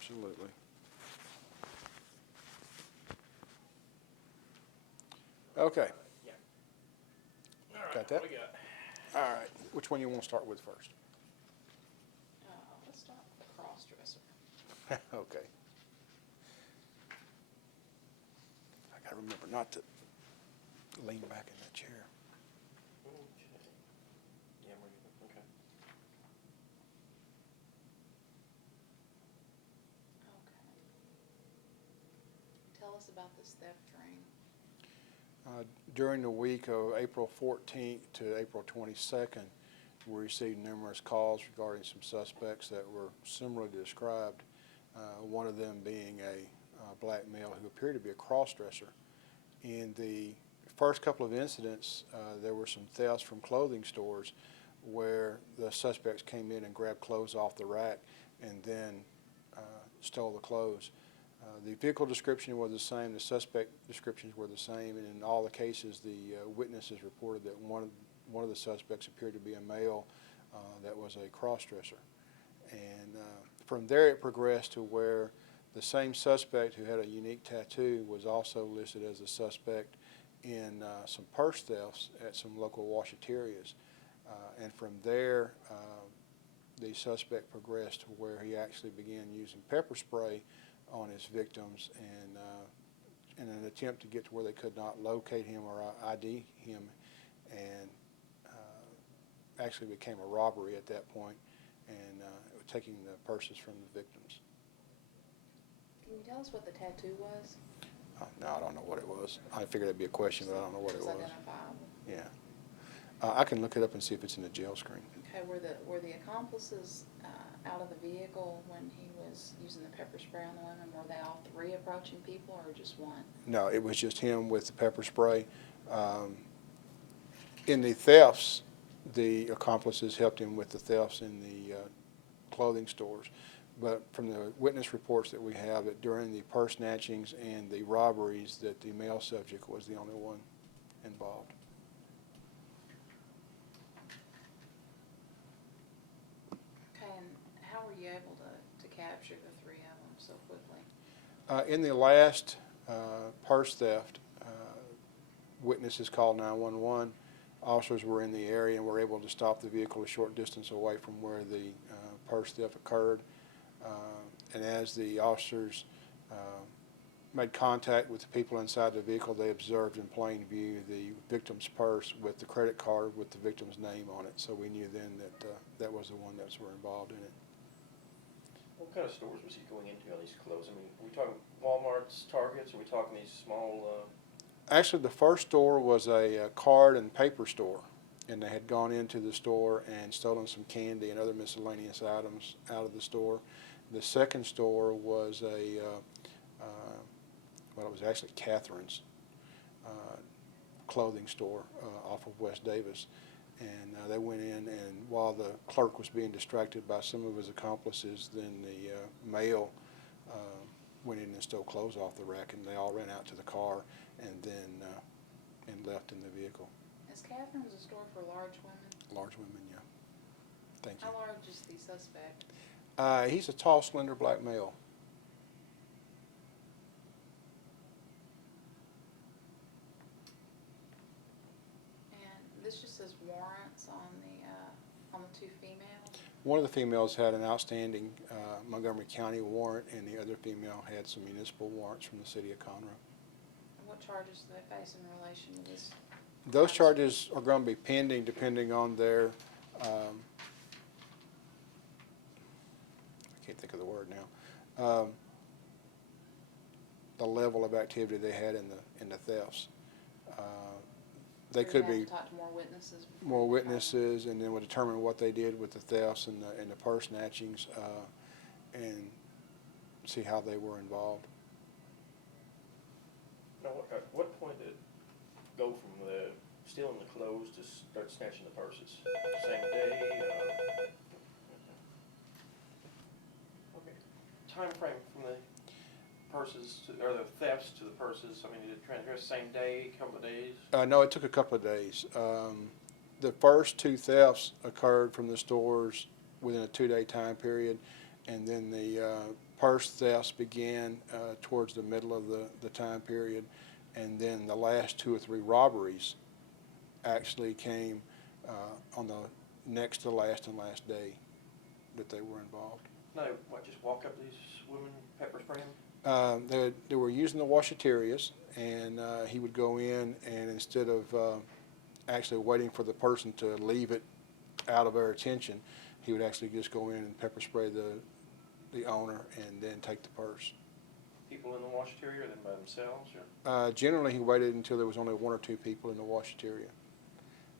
Absolutely. Okay. Yeah. All right. Got that? What we got? All right. Which one you want to start with first? Let's start with the cross-dresser. Okay. I got to remember not to lean back in that chair. Okay. Yeah, we're okay. Okay. Tell us about this theft ring. During the week of April 14th to April 22nd, we received numerous calls regarding some suspects that were similarly described, one of them being a black male who appeared to be a cross-dresser. In the first couple of incidents, there were some thefts from clothing stores where the suspects came in and grabbed clothes off the rack and then stole the clothes. The vehicle description was the same, the suspect descriptions were the same, and in all the cases the witnesses reported that one of the suspects appeared to be a male that was a cross-dresser. And from there it progressed to where the same suspect who had a unique tattoo was also listed as a suspect in some purse thefts at some local washaterias. And from there the suspect progressed to where he actually began using pepper spray on his victims, and in an attempt to get to where they could not locate him or ID him, and actually became a robbery at that point, and taking the purses from the victims. Can you tell us what the tattoo was? No, I don't know what it was. I figured it'd be a question, but I don't know what it was. Identifiable. Yeah. I can look it up and see if it's in the jail screen. Okay, were the accomplices out of the vehicle when he was using the pepper spray on the women? Were they all three approaching people or just one? No, it was just him with the pepper spray. In the thefts, the accomplices helped him with the thefts in the clothing stores. But from the witness reports that we have, that during the purse snatchings and the robberies, that the male subject was the only one involved. Okay, and how were you able to capture the three of them so quickly? In the last purse theft, witnesses called 911. Officers were in the area and were able to stop the vehicle a short distance away from where the purse theft occurred. And as the officers made contact with the people inside the vehicle, they observed in plain view the victim's purse with the credit card with the victim's name on it. So we knew then that that was the one that were involved in it. What kind of stores was he going into on these clothes? I mean, are we talking Walmart's, Targets? Are we talking these small? Actually, the first store was a card and paper store, and they had gone into the store and stolen some candy and other miscellaneous items out of the store. The second store was well, it was actually Catherine's clothing store off of West Davis. And they went in, and while the clerk was being distracted by some of his accomplices, then the male went in and stole clothes off the rack, and they all ran out to the car and then and left in the vehicle. Is Catherine's a store for large women? Large women, yeah. Thank you. How large is the suspect? He's a tall, slender black male. And this just says warrants on the two females. One of the females had an outstanding Montgomery County warrant, and the other female had some municipal warrants from the city of Conroe. And what charges do they face in relation to this? Those charges are going to be pending depending on their, I can't think of the word now, the level of activity they had in the thefts. They could be talk to more witnesses. more witnesses, and then we'll determine what they did with the thefts and the purse snatchings, and see how they were involved. Now, at what point did it go from the stealing the clothes to start snatching the purses? Same day? Okay. Time frame from the purses to, or the thefts to the purses. I mean, did it transgress same day, couple of days? No, it took a couple of days. The first two thefts occurred from the stores within a 2-day time period, and then the purse thefts began towards the middle of the time period, and then the last 2 or 3 robberies actually came on the next to last and last day that they were involved. No, what, just walk up to these women, pepper spray them? They were using the washaterias, and he would go in, and instead of actually waiting for the person to leave it out of their attention, he would actually just go in and pepper spray the owner and then take the purse. People in the washateria or them by themselves? Or? Generally, he waited until there was only 1 or 2 people in the washateria.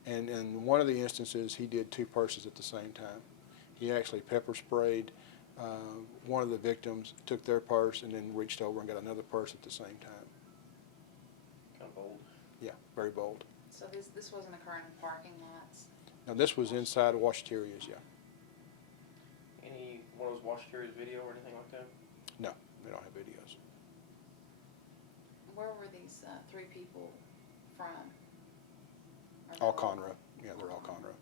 And in one of the instances, he did 2 purses at the same time. He actually pepper sprayed one of the victims, took their purse, and then reached over and got another purse at the same time. Kind of bold. Yeah, very bold. So this wasn't occurring in parking lots? Now, this was inside washaterias, yeah. Any one of those washaterias video or anything like that? No, they don't have videos. Where were these 3 people from? Are they All Conroe. Yeah, they're all Conroe.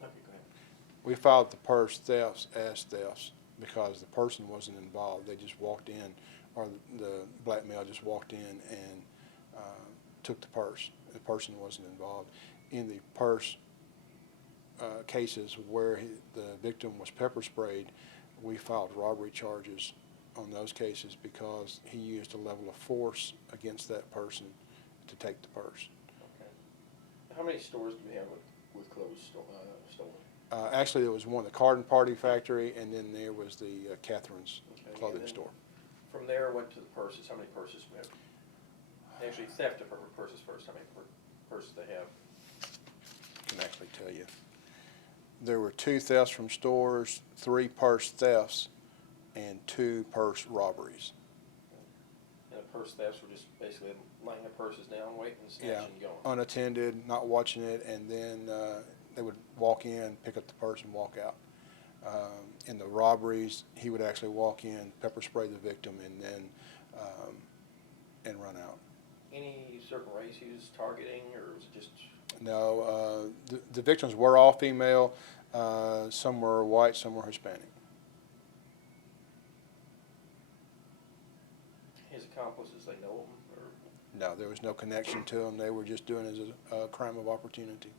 Okay, go ahead. We filed the purse thefts as thefts because the person wasn't involved. They just walked in, or the black male just walked in and took the purse. The person wasn't involved. In the purse cases where the victim was pepper sprayed, we filed robbery charges on those cases because he used a level of force against that person to take the purse. Okay. How many stores do we have with clothes stolen? Actually, there was one, the Card and Party Factory, and then there was the Catherine's Okay, clothing and then store. From there, went to the purses. How many purses we have? Actually, theft of purses first. How many purses they have? I can actually tell you. There were 2 thefts from stores, 3 purse thefts, and 2 purse robberies. And the purse thefts were just basically laying the purses down, waiting, snatching, Yeah, and going. unattended, not watching it, and then they would walk in, pick up the purse, and walk out. In the robberies, he would actually walk in, pepper spray the victim, and then and run out. Any certain race he was targeting, or was it just? No, the victims were all female. Some were white, some were Hispanic. His accomplices, they know him, or? No, there was no connection to them. They were just doing it as a crime of opportunity.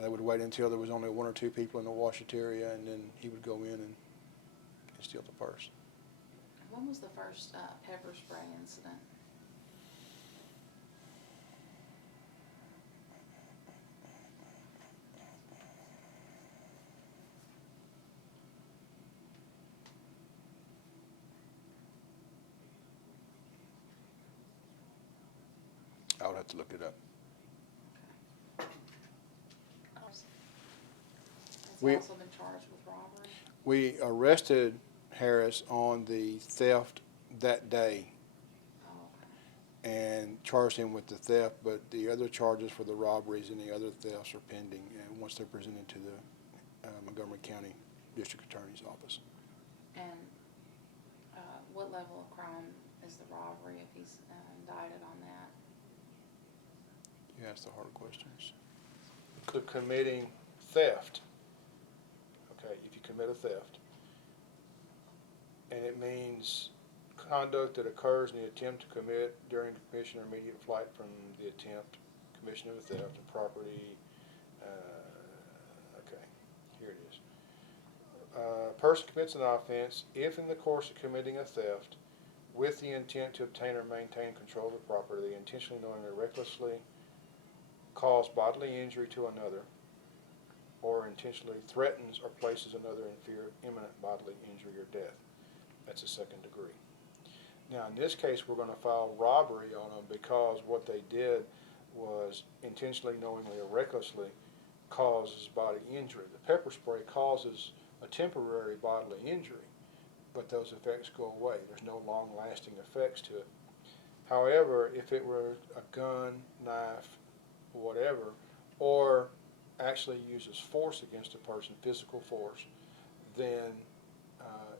They would wait until there was only 1 or 2 people in the washateria, and then he would go in and steal the purse. When was the first pepper spray incident? I would have to look it up. Has We- he also been charged with robbery? We arrested Harris on the theft that day Oh, okay. and charged him with the theft, but the other charges for the robberies and the other thefts are pending, and once they're presented to the Montgomery County District Attorney's Office. And what level of crime is the robbery if he's indicted on that? You ask the hard questions. Committing theft. Okay, if you commit a theft, and it means conduct that occurs in the attempt to commit during the commission or immediate flight from the attempt, commission of a theft of property. Okay, here it is. A person commits an offense if in the course of committing a theft with the intent to obtain or maintain control of the property, they intentionally, knowingly, recklessly cause bodily injury to another, or intentionally threatens or places another in fear of imminent bodily injury or death. That's a 2nd degree. Now, in this case, we're going to file robbery on them because what they did was intentionally, knowingly, or recklessly causes body injury. The pepper spray causes a temporary bodily injury, but those effects go away. There's no long-lasting effects to it. However, if it were a gun, knife, whatever, or actually uses force against a person, physical force, then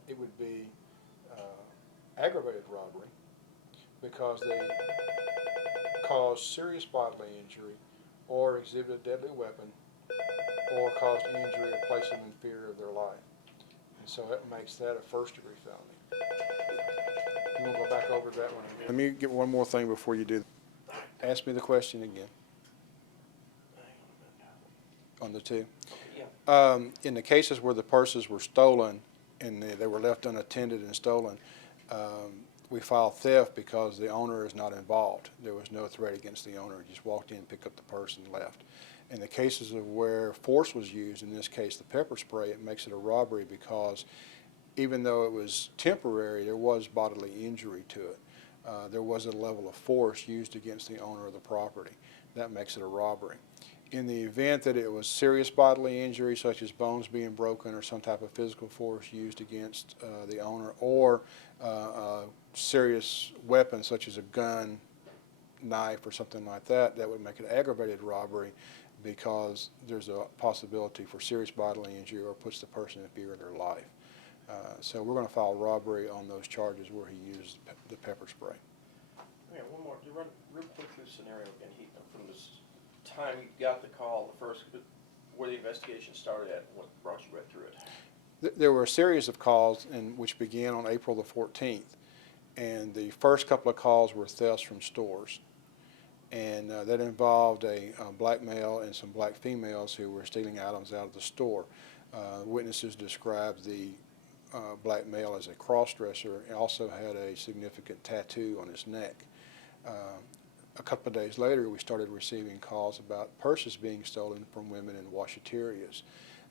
it would be aggravated robbery because they cause serious bodily injury or exhibit a deadly weapon, or caused injury or place them in fear of their life. And so that makes that a first-degree felony. You want to go back over that one again? Let me get one more thing before you do. Ask me the question again on the two. Yeah. In the cases where the purses were stolen and they were left unattended and stolen, we filed theft because the owner is not involved. There was no threat against the owner. He just walked in, picked up the purse, and left. In the cases of where force was used, in this case the pepper spray, it makes it a robbery because even though it was temporary, there was bodily injury to it. There was a level of force used against the owner of the property. That makes it a robbery. In the event that it was serious bodily injury, such as bones being broken or some type of physical force used against the owner, or a serious weapon such as a gun, knife, or something like that, that would make it aggravated robbery because there's a possibility for serious bodily injury or puts the person in fear of their life. So we're going to file robbery on those charges where he used the pepper spray. Okay, one more. To run real quick through the scenario again. From this time you got the call, the first, where the investigation started at, what brought you right through it? There were a series of calls which began on April the 14th. And the first couple of calls were thefts from stores. And that involved a black male and some black females who were stealing items out of the store. Witnesses described the black male as a cross-dresser and also had a significant tattoo on his neck. A couple of days later, we started receiving calls about purses being stolen from women in washaterias.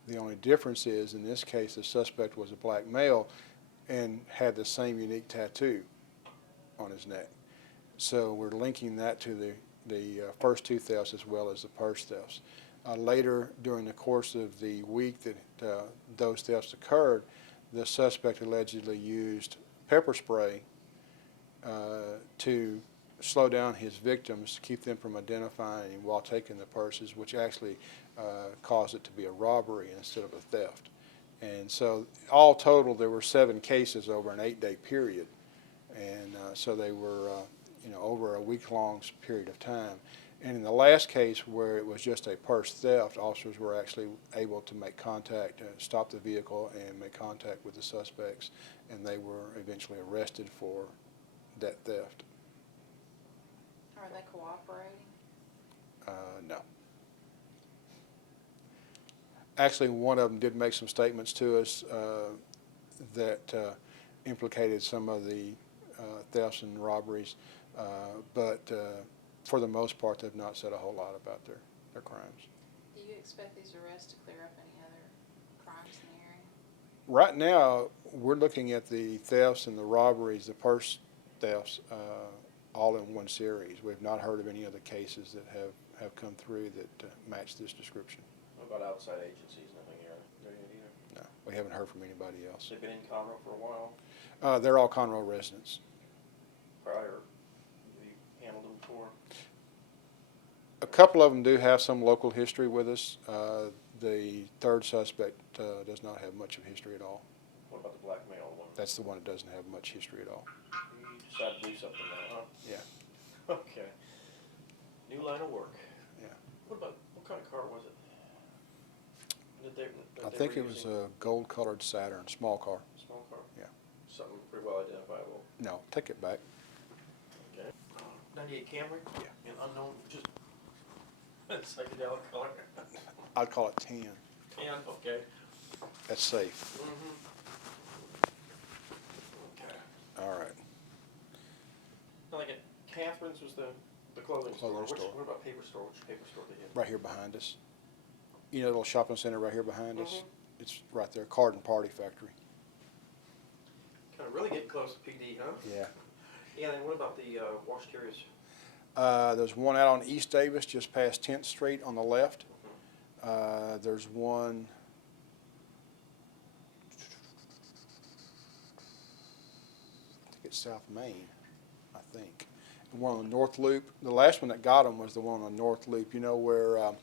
The only difference is, in this case, the suspect was a black male and had the same unique tattoo on his neck. So we're linking that to the first two thefts as well as the purse thefts. Later, during the course of the week that those thefts occurred, the suspect allegedly used pepper spray to slow down his victims, to keep them from identifying him while taking the purses, which actually caused it to be a robbery instead of a theft. And so all total, there were 7 cases over an 8-day period. And so they were, over a week-long period of time. And in the last case, where it was just a purse theft, officers were actually able to make contact, stop the vehicle, and make contact with the suspects, and they were eventually arrested for that theft. Are they cooperating? No. Actually, one of them did make some statements to us that implicated some of the thefts and robberies, but for the most part, they've not said a whole lot about their crimes. Do you expect these arrests to clear up any other crimes in the area? Right now, we're looking at the thefts and the robberies, the purse thefts, all in one series. We've not heard of any other cases that have come through that match this description. What about outside agencies? Nothing here there yet either? No, we haven't heard from anybody else. They've been in Conroe for a while. They're all Conroe residents. Prior, have you handled them before? A couple of them do have some local history with us. The third suspect does not have much of history at all. What about the black male one? That's the one that doesn't have much history at all. You decided to do something now, huh? Yeah. Okay. New line of work. Yeah. What kind of car was it? I think it was a gold-colored Saturn, small car. Small car? Yeah. Something pretty well identifiable. No, take it back. Okay. 98 Camry? Yeah. An unknown, just psychedelic color? I'd call it 10. 10, okay. That's safe. Mm-hmm. Okay. All right. Now, like at Catherine's was the clothing store. Clothing store. What about paper store? Which paper store they hit? Right here behind us. You know the little shopping center right here behind us? Mhm. It's right there, Card and Party Factory. Kind of really getting close to PD, huh? Yeah. Yeah, then what about the washaterias? There's one out on East Davis, just past 10th Street on the left. There's one, I think it's South Main, I think. And one on the North Loop. The last one that got them was the one on the North Loop. You know where,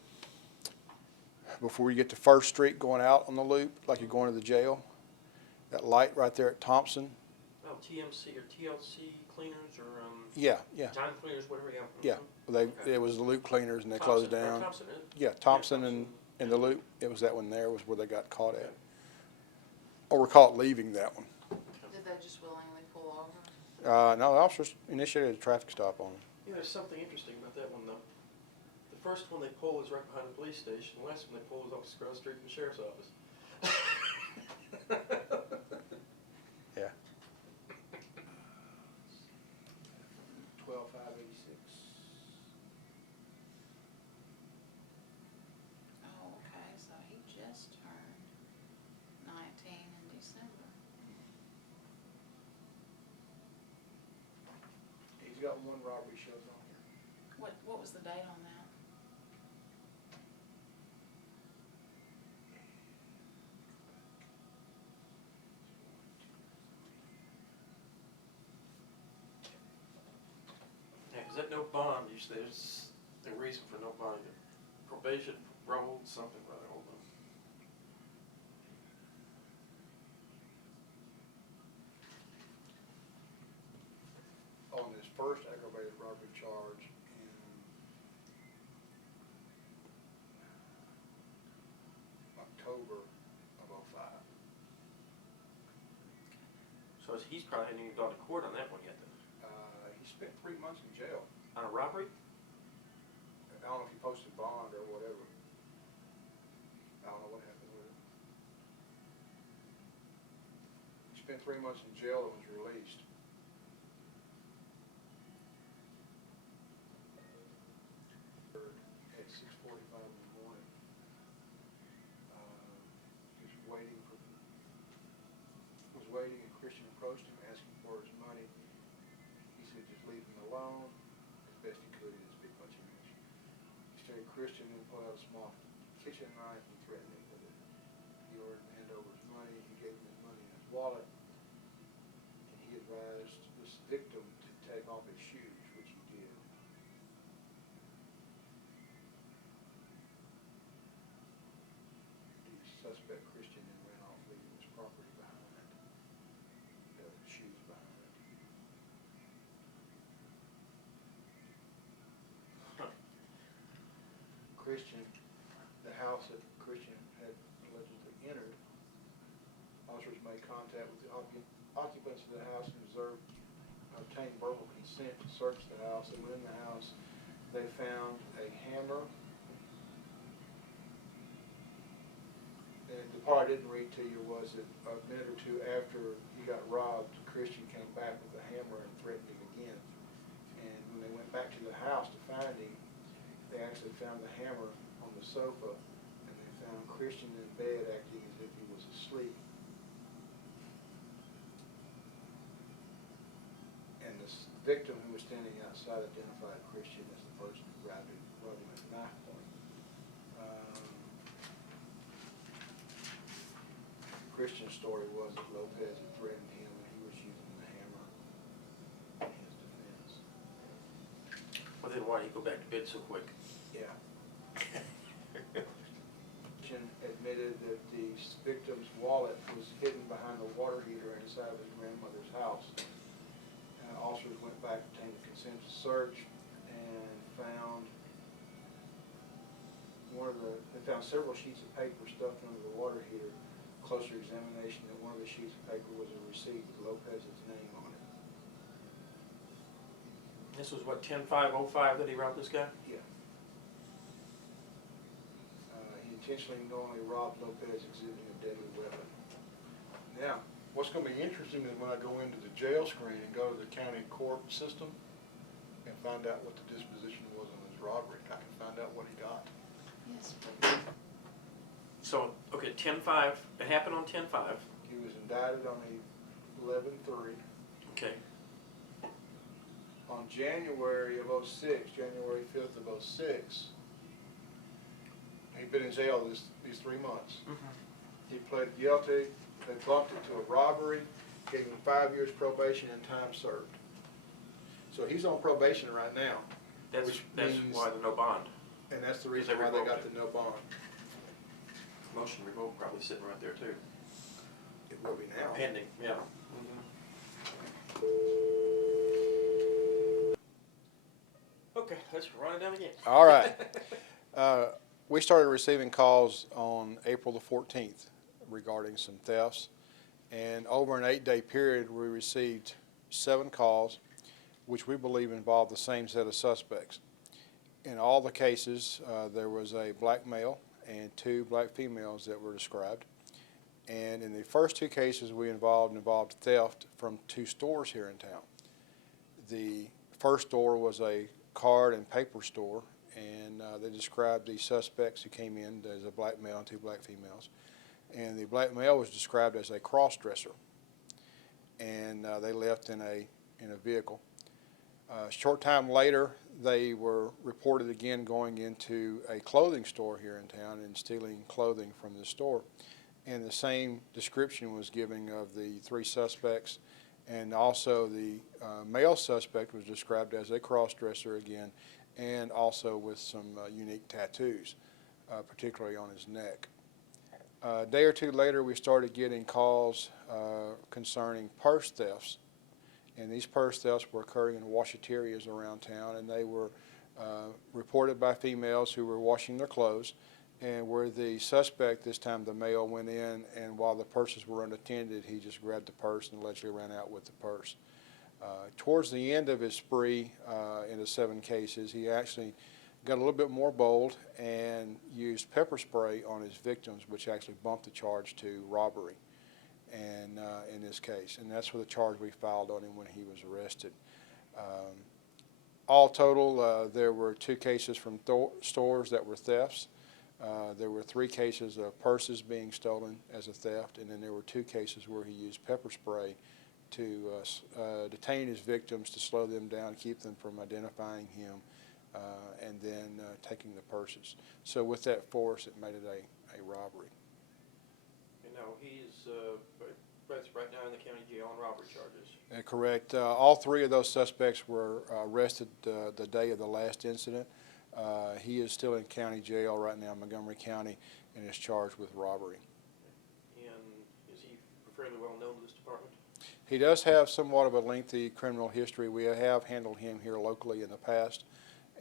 before you get to First Street going out on the loop, like you're going to the jail? That light right there at Thompson? Oh, TMC or TLC cleaners or Yeah. time cleaners, whatever. Yeah. Yeah. It was the loop cleaners and they Thompson, closed down. Thompson, isn't it? Yeah, Thompson and the loop, it was that one there was where they got caught at. Or were caught leaving that one. Did they just willingly pull over? No, the officers initiated a traffic stop on them. Yeah, there's something interesting about that one though. The first one they pull is right behind the police station, the last one they pull is off across the street from the sheriff's office. Yeah. 12,586. Oh, okay, so he just turned 19 in December. He's got one robbery shows on here. What was the date on that? Yeah, 'cause that no bond, usually there's a reason for no bond, probation, parole, something rather, hold on. On his first aggravated robbery charge in October of '05. So he's probably hadn't even gone to court on that one yet then. He spent 3 months in jail. On a robbery? I don't know if he posted bond or whatever. I don't know what happened with it. He spent 3 months in jail and was released. At 6:45 in the morning. He was waiting and Christian approached him asking for his money. He said just leave him alone. As best he could in his big bunch of English. He stared Christian and pulled out a small kitchen knife and threatened him with it. He ordered him to hand over his money. He gave him his money in his wallet. And he advised this victim to take off his shoes, which he did. The suspect Christian then ran off, leaving his property behind, the shoes behind. Christian, the house that Christian had allegedly entered, officers made contact with the occupants of the house and obtained verbal consent to search the house. And within the house, they found a hammer. And the part I didn't read to you was that a minute or two after he got robbed, Christian came back with a hammer and threatened him again. And when they went back to the house to find him, they actually found the hammer on the sofa, and they found Christian in bed acting as if he was asleep. And this victim who was standing outside identified Christian as the person who robbed him at knife point. Christian's story was that Lopez had threatened him and he was using the hammer in his defense. Well then why did he go back to bed so quick? Yeah. Christian admitted that the victim's wallet was hidden behind the water heater inside of his grandmother's house. Officers went back, obtained consent to search, and found they found several sheets of paper stuffed under the water heater. Closer examination that one of the sheets of paper was a receipt with Lopez's name on it. This was what, 10/5/05 that he robbed this guy? Yeah. He intentionally and knowingly robbed Lopez exhibiting a deadly weapon. Now, what's going to be interesting is when I go into the jail screen and go to the county court system and find out what the disposition was on his robbery. I can find out what he got. Yes, please. So, okay, 10/5, it happened on 10/5. He was indicted on the 11/3. Okay. On January of '06, January 5th of '06, he'd been in jail these 3 months. He pled guilty. They bumped it to a robbery, gave him 5 years probation and time served. So he's on probation right now. That's means- why the no bond. And that's the Because reason they why they revoked got it. the no bond. Motion revoked probably sitting right there too. It will be now. Pending, yeah. Okay, let's run it down again. All right. We started receiving calls on April the 14th regarding some thefts, and over an 8-day period, we received 7 calls, which we believe involved the same set of suspects. In all the cases, there was a black male and 2 black females that were described. And in the first 2 cases we involved theft from 2 stores here in town. The first store was a card and paper store, and they described the suspects who came in as a black male and 2 black females. And the black male was described as a cross-dresser, and they left in a vehicle. A short time later, they were reported again going into a clothing store here in town and stealing clothing from the store. And the same description was given of the 3 suspects, and also the male suspect was described as a cross-dresser again, and also with some unique tattoos, particularly on his neck. A day or 2 later, we started getting calls concerning purse thefts, and these purse thefts were occurring in washaterias around town, and they were reported by females who were washing their clothes, and where the suspect, this time the male, went in, and while the purses were unattended, he just grabbed the purse and allegedly ran out with the purse. Towards the end of his spree, in the 7 cases, he actually got a little bit more bold and used pepper spray on his victims, which actually bumped the charge to robbery, and in this case, and that's for the charge we filed on him when he was arrested. All total, there were 2 cases from stores that were thefts. There were 3 cases of purses being stolen as a theft, and then there were 2 cases where he used pepper spray to detain his victims, to slow them down, keep them from identifying him, and then taking the purses. So with that force, it made it a robbery. And now he's right now in the county jail on robbery charges. Correct. All 3 of those suspects were arrested the day of the last incident. He is still in county jail right now in Montgomery County and is charged with robbery. And is he fairly well known to this department? He does have somewhat of a lengthy criminal history. We have handled him here locally in the past,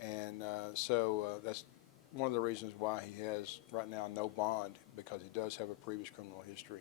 and so that's one of the reasons why he has right now no bond, because he does have a previous criminal history.